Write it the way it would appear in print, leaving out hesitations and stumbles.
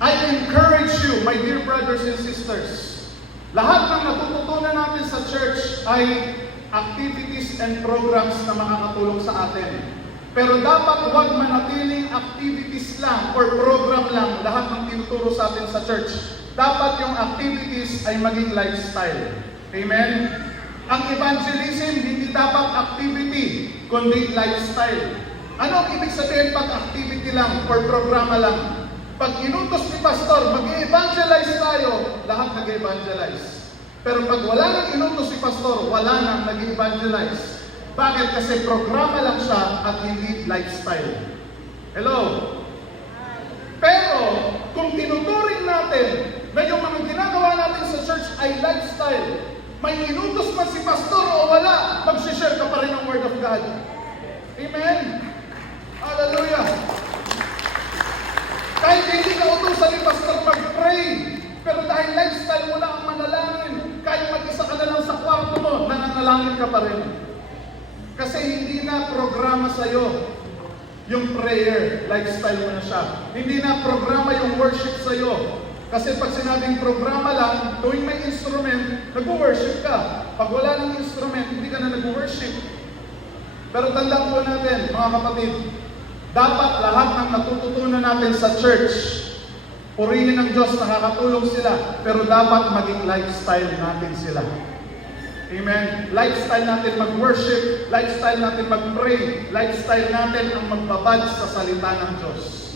I encourage you, my dear brothers and sisters, lahat ng natututunan natin sa church ay activities and programs na makakatulong sa atin. Pero dapat huwag manatiling activities lang or program lang lahat ng tinuturo sa atin sa church. Dapat yung activities ay maging lifestyle. Amen? Ang evangelism hindi dapat activity, kundi lifestyle. Ano ang ibig sabihin pag activity lang or programa lang? Pag inutos ni pastor, mag-evangelize tayo, lahat nag-evangelize. Pero pag wala nang inutos si pastor, wala nang nag-evangelize. Bakit? Kasi programa lang siya at hindi lifestyle. Hello? Pero, kung tinuturing natin na yung mga ginagawa natin sa church ay lifestyle, may inutos man si pastor o wala, mag-share ka pa rin ng Word of God. Amen? Hallelujah! Kahit hindi ka utusan ni pastor mag-pray, pero dahil lifestyle mo lang ang manalangin, kahit mag-isa ka na lang sa kwarto mo, nananalangin ka pa rin. Kasi hindi na programa sa'yo yung prayer, lifestyle mo na siya. Hindi na programa yung worship sa'yo. Kasi pag sinabing programa lang, tuwing may instrument, nag-worship ka. Pag wala ng instrument, hindi ka na nag-worship. Pero tandaan po natin, mga kapatid, dapat lahat ng natututunan natin sa church, purihin ng Diyos, nakakatulong sila, pero dapat maging lifestyle natin sila. Amen? Lifestyle natin mag-worship, lifestyle natin mag-pray, lifestyle natin ang magbabad sa salita ng Diyos.